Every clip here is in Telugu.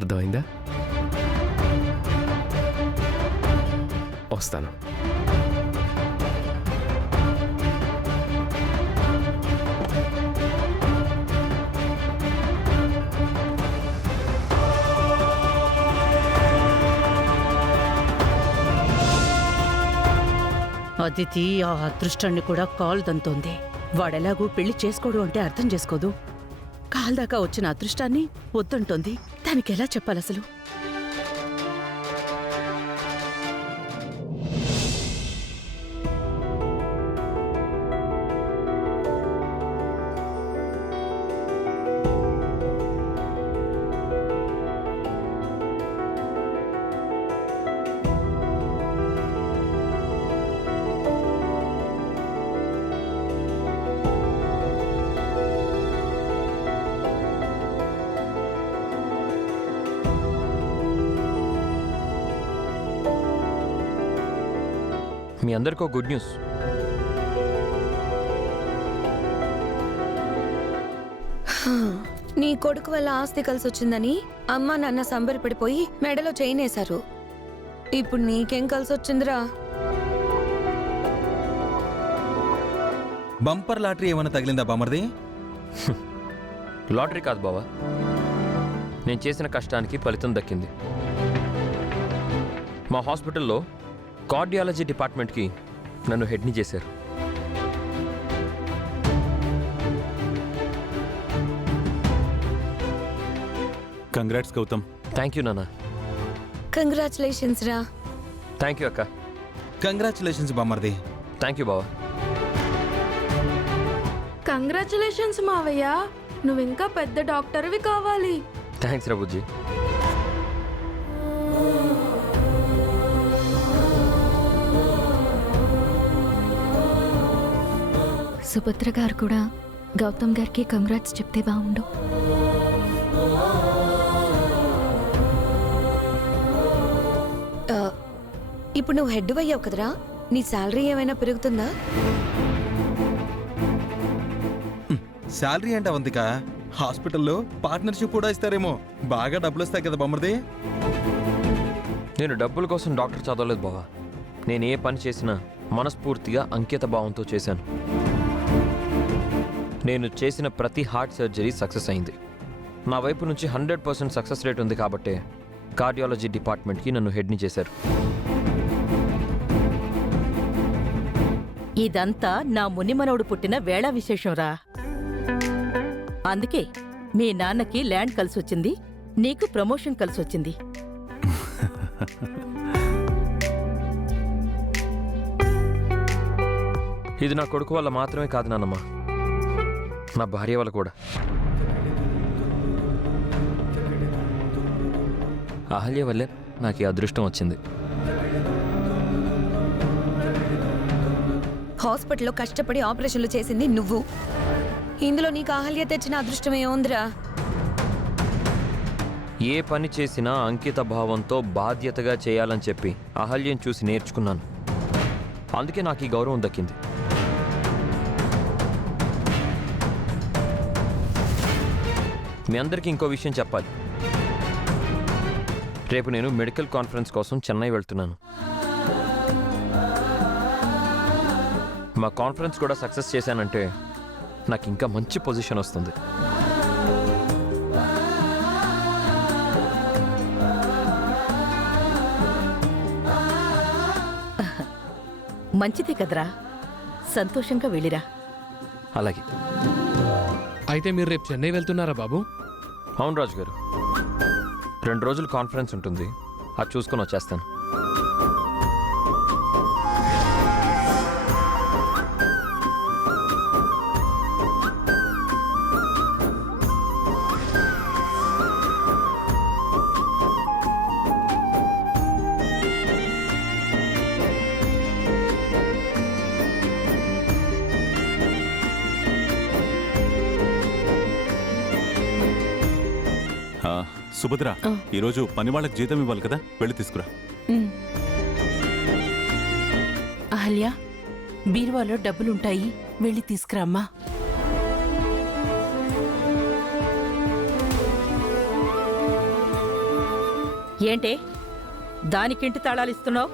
అర్థమైందా? వస్తాను. అదితి ఆ అదృష్టాన్ని కూడా కాలు దంతోంది. వాడెలాగూ పెళ్లి చేసుకోడు అంటే అర్థం చేసుకోదు. కాల్దాకా వచ్చిన అదృష్టాన్ని వద్దంటోంది. దానికి ఎలా చెప్పాలి అసలు? మీ అందరికీ గుడ్ న్యూస్. నీ కొడుకు వల్ల ఆస్తి కలిసి వచ్చిందని అమ్మా నాన్న సంబరపడిపోయి మెడలో చైన్ వేశారు. ఇప్పుడు నీకేం కలిసి వచ్చిందిరా? బంపర్ లాటరీ ఏమైనా తగిలిందా బామర్ది? లాటరీ కాదు బావా, నేను చేసిన కష్టానికి ఫలితం దక్కింది. మా హాస్పిటల్లో కార్డియాలజీ డిపార్ట్మెంట్కి నన్ను హెడ్ని చేశారు. కంగ్రాట్స్ గౌతమ్. థ్యాంక్ యూ నాన్న. కంగ్రాచులేషన్స్ రా. థ్యాంక్ యూ అక్క. కంగ్రాచులేషన్స్ బామర్ది. థ్యాంక్ యూ బావా. కంగ్రాచులేషన్స్ మావయ్య, నువ్వు ఇంకా పెద్ద డాక్టర్వి కావాలి. థ్యాంక్స్ రబుజ్జీ. సుభద్ర గారు కూడా గౌతమ్ గారికి కంగ్రాట్స్ చెప్తే బాగుండు. ఇప్పుడు నువ్వు హెడ్ అయ్యావు కదరా, నీ శాలరీ ఏమైనా పెరుగుతుందా? శాలరీ అంటే అవంతిక, హాస్పిటల్లో పార్ట్నర్షిప్ కూడా ఇస్తారేమో. బాగా డబ్బులు వస్తాయి కదా బామర్ది. నేను డబ్బుల కోసం డాక్టర్ చదవలేదు బావా. నేను ఏ పని చేసినా మనస్ఫూర్తిగా అంకిత భావంతో చేశాను. నేను చేసిన ప్రతి హార్ట్ సర్జరీ సక్సెస్ అయింది. నా వైపు నుంచి 100% సక్సెస్ రేట్ ఉంది కాబట్టే కార్డియాలజీ డిపార్ట్మెంట్కి నన్ను హెడ్ని చేశారు. ఇదంతా నా మునిమనవుడు పుట్టిన వేళ విశేషంరా. అందుకే మీ నాన్నకి ల్యాండ్ కలిసొచ్చింది, నీకు ప్రమోషన్ కలిసొచ్చింది. ఇది నా కొడుకు వల్ల మాత్రమే కాదు నాన్నమ్మ, నా భార్య వల్ల కూడా. అహల్య వల్లే నాకు ఈ అదృష్టం వచ్చింది. హాస్పిటల్లో కష్టపడి ఆపరేషన్లు చేసింది నువ్వు. ఇందులో నీకు అహల్య తెచ్చిన అదృష్టం ఏముందిరా? ఏ పని చేసినా అంకిత భావంతో బాధ్యతగా చేయాలని చెప్పి అహల్యం చూసి నేర్చుకున్నాను. అందుకే నాకు ఈ గౌరవం దక్కింది. మీ అందరికీ ఇంకో విషయం చెప్పాలి. రేపు నేను మెడికల్ కాన్ఫరెన్స్ కోసం చెన్నై వెళ్తున్నాను. మా కాన్ఫరెన్స్ కూడా సక్సెస్ చేశానంటే నాకు ఇంకా మంచి పొజిషన్ వస్తుంది. మంచిదే కదరా, సంతోషంగా వెళ్ళిరా. అలాగే. అయితే మీరు రేపు చెన్నై వెళ్తున్నారా బాబు? అవును రాజు గారు, 2 రోజులు కాన్ఫరెన్స్ ఉంటుంది, అది చూసుకొని వచ్చేస్తాను. సుభద్ర, ఈరోజు పని వాళ్ళకి జీతం ఇవ్వాలి కదా, వెళ్ళి తీసుకురా. అహల్య, బీరువాలో డబ్బులుంటాయి, వెళ్ళి తీసుకురామ్మా. ఏంటే దానికింటి తాళాలు ఇస్తున్నావు?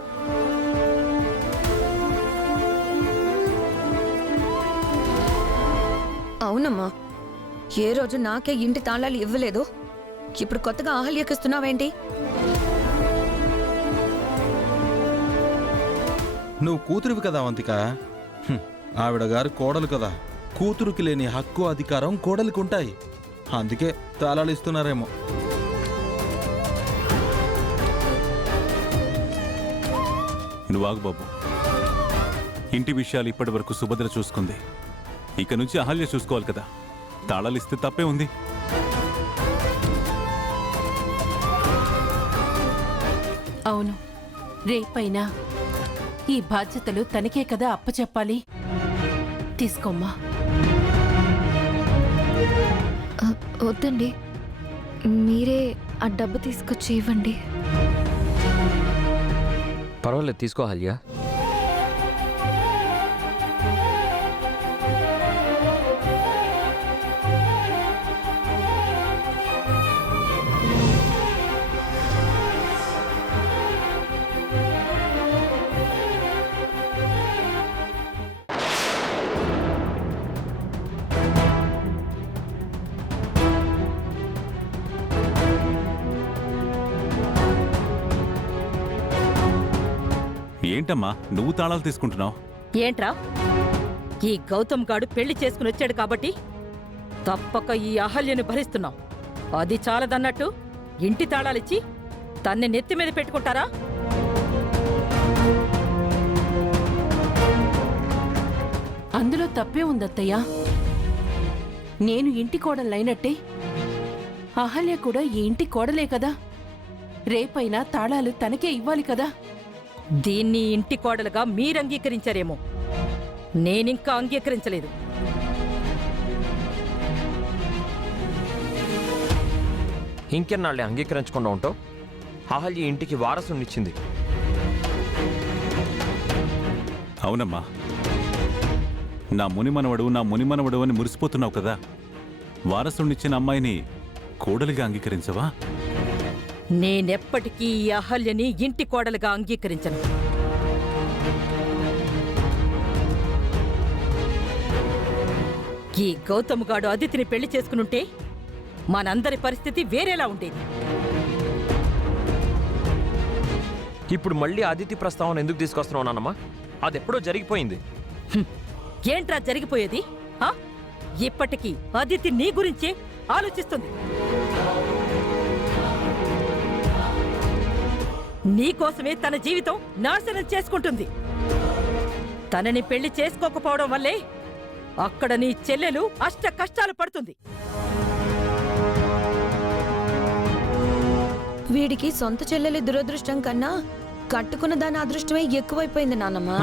అవునమ్మా, ఏ రోజు నాకే ఇంటి తాళాలు ఇవ్వలేదు, ఇప్పుడు కొత్తగా ఆహల్యకిస్తున్నావేంటి? నువ్వు కూతురివి కదా అవంతిక. ఆవిడ గారు కోడలు కదా, కూతురుకి లేని హక్కు అధికారం కోడలికి ఉంటాయి. అందుకే తాళాలు ఇస్తున్నారేమో. నువ్వు ఆగు బాబు. ఇంటి విషయాలు ఇప్పటి వరకు సుభద్ర చూసుకుంది, ఇక నుంచి అహల్య చూసుకోవాలి కదా. తాళాలు ఇస్తే తప్పే ఉంది. అవును, రేపైనా ఈ బాధ్యతలు తనకే కదా అప్పచెప్పాలి. తీసుకోమ్మా. వద్దండి, మీరే ఆ డబ్బు తీసుకొచ్చి ఇవ్వండి. పర్వాలేదు, తీసుకో అహల్య. ఏంటమ్మా నువ్వు తాళాలు తీసుకుంటున్నావు? ఏంట్రా, ఈ గౌతమ్ గాడు పెళ్లి చేసుకుని వచ్చాడు కాబట్టి తప్పక ఈ అహల్యను భరిస్తున్నావు. అది చాలదన్నట్టు ఇంటి తాళాలిచ్చి తన్ని నెత్తి మీద పెట్టుకుంటారా? అందులో తప్పే ఉందత్తయ్యా. నేను ఇంటి కోడలైనట్టే అహల్య కూడా ఈ ఇంటి కోడలే కదా. రేపైనా తాళాలు తనకే ఇవ్వాలి కదా. దీన్ని ఇంటి కోడలుగా మీరంగీకరించారేమో, నేనింకా అంగీకరించలేదు. ఇంకెన్నాళ్ళే అంగీకరించకుండా ఉంటావు? అహల్య ఇంటికి వారసునిచ్చింది. అవునమ్మా, నా మునిమనవడు అని మురిసిపోతున్నావు కదా. వారసునిచ్చిన అమ్మాయిని కోడలిగా అంగీకరించవా? నేనెప్పటికీ ఈ అహల్యని ఇంటి కోడలుగా అంగీకరించను. ఈ గౌతముగాడు అదితిని పెళ్లి చేసుకునుంటే మనందరి పరిస్థితి వేరేలా ఉండేది. ఇప్పుడు మళ్ళీ అదితి ప్రస్తావన ఎందుకు తీసుకొస్తున్నావు నాన్నమ్మా? అది ఎప్పుడో జరిగిపోయింది. ఏంట్రా జరిగిపోయేది? ఇప్పటికీ అదితి నీ గురించే ఆలోచిస్తుంది. నీకోసమే తన జీవితం నాశనం చేసుకుంటుంది. తనని పెళ్లి చేసుకోకపోవడం వల్లే అక్కడ నీ చెల్లెలు అష్ట కష్టాలు పడుతుంది. వీడికి సొంత చెల్లెలి దురదృష్టం కన్నా కట్టుకున్న దాని అదృష్టమే ఎక్కువైపోయింది నాన్నమ్మా.